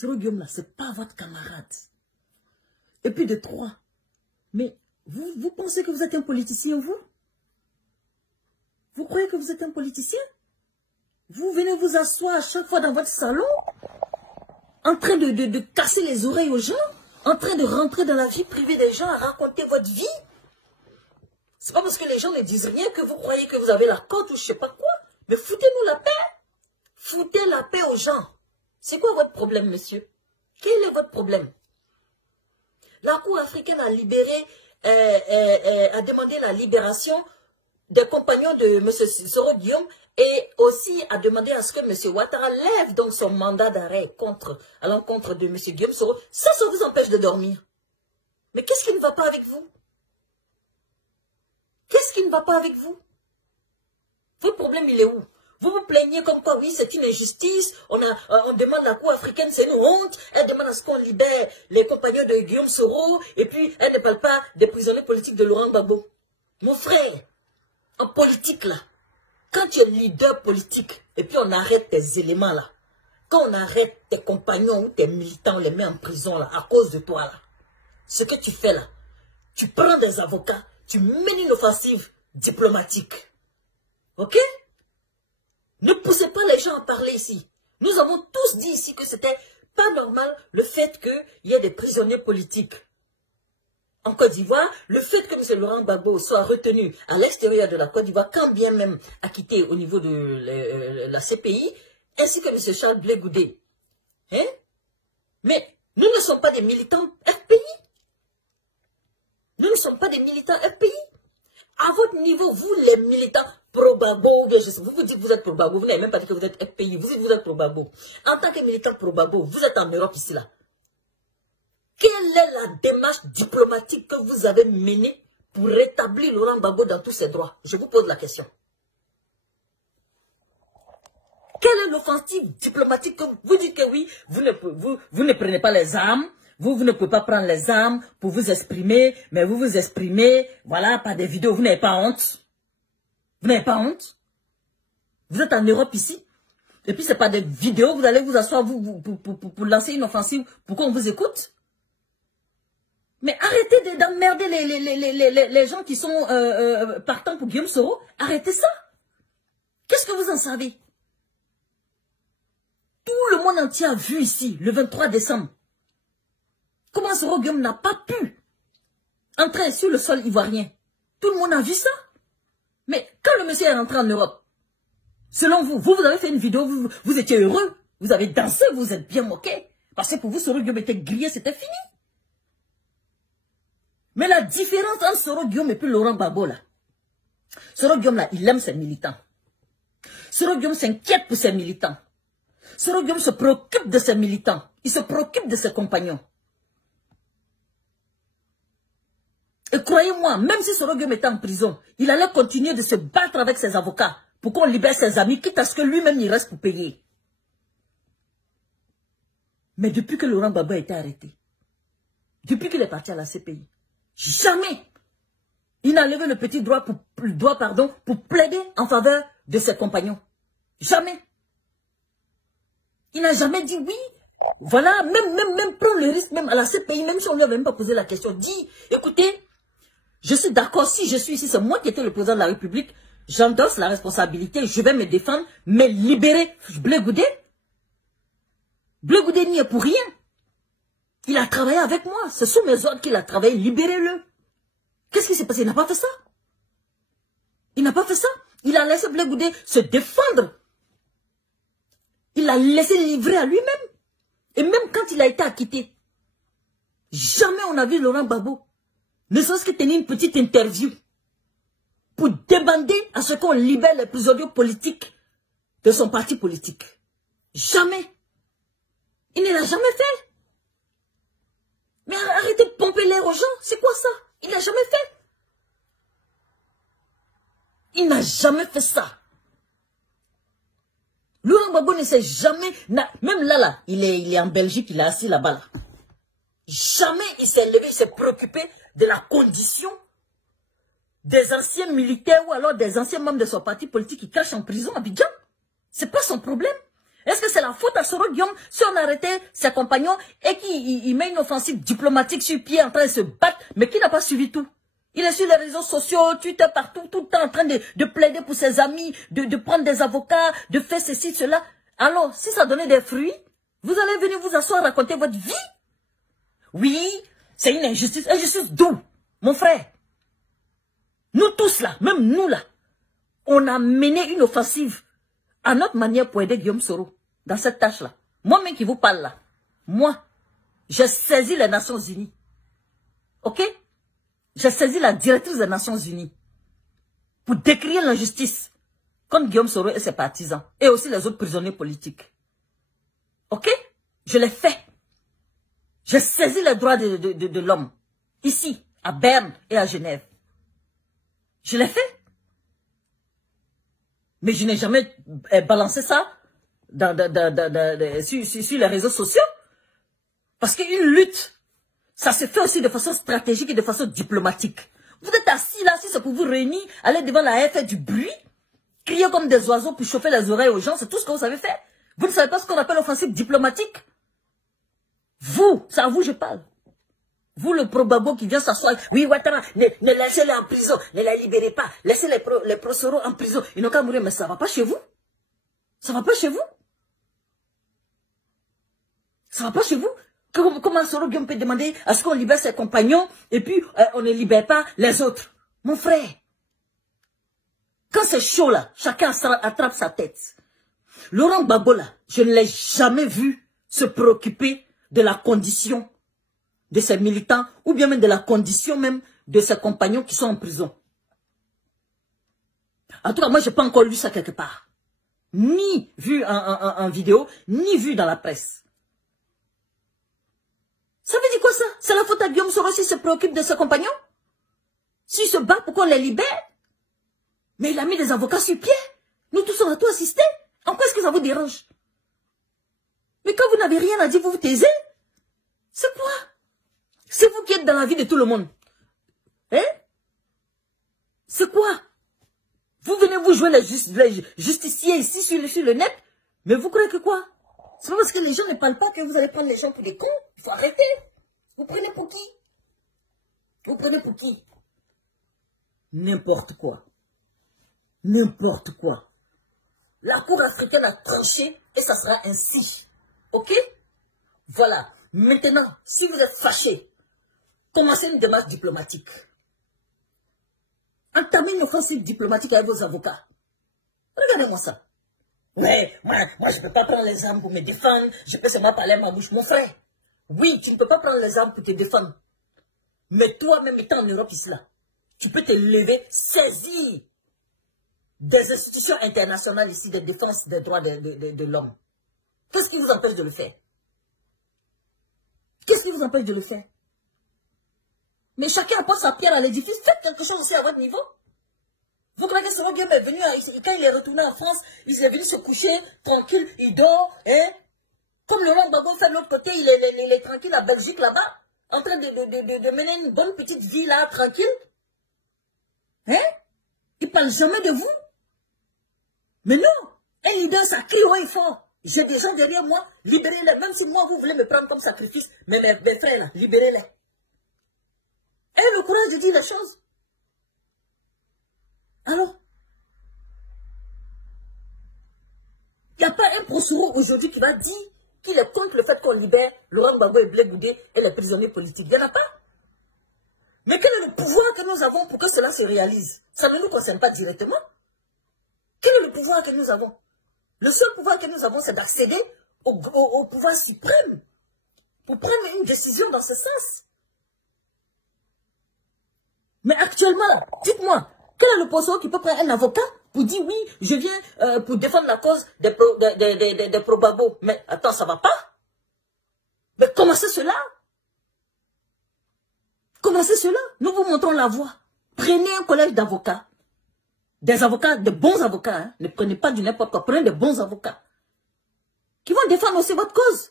Soro Guillaume là, c'est pas votre camarade. Et puis de 3, mais vous pensez que vous êtes un politicien, vous? Vous croyez que vous êtes un politicien? Vous venez vous asseoir à chaque fois dans votre salon, en train de casser les oreilles aux gens, en train de rentrer dans la vie privée des gens, à raconter votre vie. C'est pas parce que les gens ne disent rien que vous croyez que vous avez la cote ou je sais pas quoi. Mais foutez-nous la paix. Foutez la paix aux gens. C'est quoi votre problème, monsieur? Quel est votre problème? La Cour africaine a libéré, a demandé la libération des compagnons de M. Soro Guillaume et aussi a demandé à ce que M. Ouattara lève donc son mandat d'arrêt à l'encontre de M. Guillaume Soro. Ça vous empêche de dormir. Mais qu'est-ce qui ne va pas avec vous? Qu'est-ce qui ne va pas avec vous? Votre problème, il est où? Vous vous plaignez comme quoi, oui, c'est une injustice, on demande la Cour africaine, c'est une honte, elle demande à ce qu'on libère les compagnons de Guillaume Soro, et puis elle ne parle pas des prisonniers politiques de Laurent Gbagbo. Mon frère, en politique là, quand tu es leader politique, et puis on arrête tes éléments là, quand on arrête tes compagnons ou tes militants, on les met en prison là, à cause de toi là, ce que tu fais là, tu prends des avocats, tu mènes une offensive diplomatique. Ok? Ne poussez pas les gens à parler ici. Nous avons tous dit ici que c'était pas normal le fait qu'il y ait des prisonniers politiques. En Côte d'Ivoire, le fait que M. Laurent Gbagbo soit retenu à l'extérieur de la Côte d'Ivoire, quand bien même acquitté au niveau de la CPI, ainsi que M. Charles Blé Goudé. Hein? Mais nous ne sommes pas des militants RPI. Nous ne sommes pas des militants RPI. À votre niveau, vous les militants pro-Gbagbo, vous vous dites que vous êtes pro-Gbagbo, vous n'avez même pas dit que vous êtes FPI, vous dites que vous êtes pro-Gbagbo. En tant que militant pro-Gbagbo, vous êtes en Europe ici là. Quelle est la démarche diplomatique que vous avez menée pour rétablir Laurent Gbagbo dans tous ses droits? Je vous pose la question. Quelle est l'offensive diplomatique que vous dites que oui, vous ne prenez pas les armes, vous ne pouvez pas prendre les armes pour vous exprimer, mais vous vous exprimez, voilà, par des vidéos, vous n'avez pas honte. Vous n'avez pas honte? Vous êtes en Europe ici, et puis c'est pas des vidéos, vous allez vous asseoir pour lancer une offensive pour qu'on vous écoute. Mais arrêtez d'emmerder les gens qui sont partants pour Guillaume Soro. Arrêtez ça. Qu'est-ce que vous en savez? Tout le monde entier a vu ici, le 23 décembre, comment Soro Guillaume n'a pas pu entrer sur le sol ivoirien. Tout le monde a vu ça. Mais quand le monsieur est rentré en Europe, selon vous avez fait une vidéo, vous étiez heureux, vous avez dansé, vous êtes bien moqué. Parce que pour vous, Soro Guillaume était grillé, c'était fini. Mais la différence entre Soro Guillaume et puis Laurent Gbagbo là, Soro Guillaume là, il aime ses militants. Soro Guillaume s'inquiète pour ses militants. Soro Guillaume se préoccupe de ses militants. Il se préoccupe de ses compagnons. Et croyez-moi, même si Soro Guillaume était en prison, il allait continuer de se battre avec ses avocats pour qu'on libère ses amis, quitte à ce que lui-même il reste pour payer. Mais depuis que Laurent Gbagbo a été arrêté, depuis qu'il est parti à la CPI, jamais il n'a levé le petit doigt pour plaider en faveur de ses compagnons. Jamais. Il n'a jamais dit oui. Voilà, même prendre le risque, même à la CPI, même si on ne lui avait même pas posé la question, dit, écoutez, je suis d'accord, si je suis ici, c'est moi qui étais le président de la République, j'endosse la responsabilité, je vais me défendre, mais libérer Blé Goudé. Blé Goudé n'y est pour rien. Il a travaillé avec moi, c'est sous mes ordres qu'il a travaillé, libérez-le. Qu'est-ce qui s'est passé? Il n'a pas fait ça. Il n'a pas fait ça. Il a laissé Blé Goudé se défendre. Il l'a laissé livrer à lui-même. Et même quand il a été acquitté, jamais on a vu Laurent Gbagbo ne serait-ce que tenir une petite interview pour demander à ce qu'on libère les prisonniers politiques de son parti politique. Jamais. Il ne l'a jamais fait. Mais arrêtez de pomper l'air aux gens. C'est quoi ça? Il n'a jamais fait. Il n'a jamais fait ça. Laurent Gbagbo ne s'est jamais... Même là, il est en Belgique, il est assis là-bas. Là. Jamais il s'est levé, il s'est préoccupé de la condition des anciens militaires ou alors des anciens membres de son parti politique qui cachent en prison à Abidjan. C'est pas son problème. Est-ce que c'est la faute à Soro Guillaume si on arrêtait ses compagnons et qu'il met une offensive diplomatique sur pied en train de se battre, mais qui n'a pas suivi tout? Il est sur les réseaux sociaux, Twitter, partout, tout le temps en train de plaider pour ses amis, de prendre des avocats, de faire ceci, cela. Alors, si ça donnait des fruits, vous allez venir vous asseoir, raconter votre vie? Oui, c'est une injustice. Injustice d'où, mon frère? Nous tous là, même nous là, on a mené une offensive à notre manière pour aider Guillaume Soro dans cette tâche-là. Moi-même qui vous parle là, moi, j'ai saisi les Nations Unies. Ok? J'ai saisi la directrice des Nations Unies pour décrire l'injustice contre Guillaume Soro et ses partisans et aussi les autres prisonniers politiques. Ok? Je l'ai fait. J'ai saisi les droits de l'homme ici, à Berne et à Genève. Je l'ai fait. Mais je n'ai jamais balancé ça sur les réseaux sociaux. Parce qu'une lutte, ça se fait aussi de façon stratégique et de façon diplomatique. Vous êtes assis là, si c'est pour vous réunir, aller devant la haie, faire du bruit, crier comme des oiseaux pour chauffer les oreilles aux gens, c'est tout ce que vous savez faire. Vous ne savez pas ce qu'on appelle offensive diplomatique. Vous, c'est à vous je parle. Vous, le probabo qui vient s'asseoir, oui, Ouattara, ne laissez-les en prison, ne les libérez pas, laissez les pro-Soro en prison. Ils n'ont qu'à mourir, mais ça ne va pas chez vous. Ça ne va pas chez vous. Ça ne va pas chez vous. Comment Soro Guillaume peut demander à ce qu'on libère ses compagnons et puis on ne libère pas les autres? Mon frère, quand c'est chaud là, chacun attrape sa tête. Laurent Gbagbo là, je ne l'ai jamais vu se préoccuper de la condition de ses militants ou bien même de la condition même de ses compagnons qui sont en prison. En tout cas, moi, je n'ai pas encore lu ça quelque part. Ni vu en vidéo, ni vu dans la presse. Ça veut dire quoi ça? C'est la faute à Guillaume Soro s'il se préoccupe de ses compagnons? S'il se bat pour qu'on les libère? Mais il a mis des avocats sur pied. Nous tous, on a tout assisté. En quoi est-ce que ça vous dérange? Mais quand vous n'avez rien à dire, vous vous taisez? C'est quoi? C'est vous qui êtes dans la vie de tout le monde. Hein? C'est quoi? Vous venez vous jouer les justiciers ici sur le net, mais vous croyez que quoi? C'est pas parce que les gens ne parlent pas que vous allez prendre les gens pour des cons. Il faut arrêter. Vous prenez pour qui? Vous prenez pour qui? N'importe quoi. N'importe quoi. La Cour africaine a tranché et ça sera ainsi. Ok? Voilà. Maintenant, si vous êtes fâchés, commencez une démarche diplomatique. Entamez une offensive diplomatique avec vos avocats. Regardez-moi ça. Ouais, moi je ne peux pas prendre les armes pour me défendre. Je peux seulement parler à ma bouche. Mon frère, oui, tu ne peux pas prendre les armes pour te défendre. Mais toi-même étant en Europe ici là, tu peux te lever, saisir des institutions internationales ici de défense des droits de l'homme. Qu'est-ce qui vous empêche de le faire? Qu'est-ce qui vous empêche de le faire? Mais chacun apporte sa pierre à l'édifice. Faites quelque chose aussi à votre niveau. Vous croyez que Soro Guillaume est venu, quand il est retourné en France, il est venu se coucher, tranquille, il dort, hein? Comme Laurent Gbagbo fait de l'autre côté, il est tranquille à Belgique là-bas, en train de mener une bonne petite vie là, tranquille. Hein? Il ne parle jamais de vous. Mais non, un leader, ça crie haut et fort. J'ai des gens derrière moi, libérez-les. Même si moi, vous voulez me prendre comme sacrifice, mais mes frères, là, libérez-les. Et le courage de dire les choses. Alors, il n'y a pas un pro-Soro aujourd'hui qui va dire qu'il est contre le fait qu'on libère Laurent Gbagbo et Blé Goudé et les prisonniers politiques. Il n'y en a pas. Mais quel est le pouvoir que nous avons pour que cela se réalise? Ça ne nous concerne pas directement. Quel est le pouvoir que nous avons? Le seul pouvoir que nous avons, c'est d'accéder au pouvoir suprême pour prendre une décision dans ce sens. Mais actuellement, dites-moi, quel est le pro-Soro qui peut prendre un avocat pour dire oui, je viens pour défendre la cause des pro-Gbagbo? Mais attends, ça va pas? Mais commencez cela. Commencez cela. Nous vous montrons la voie. Prenez un collège d'avocats. Des avocats, de bons avocats. Hein. Ne prenez pas du n'importe quoi. Prenez de bons avocats. Qui vont défendre aussi votre cause.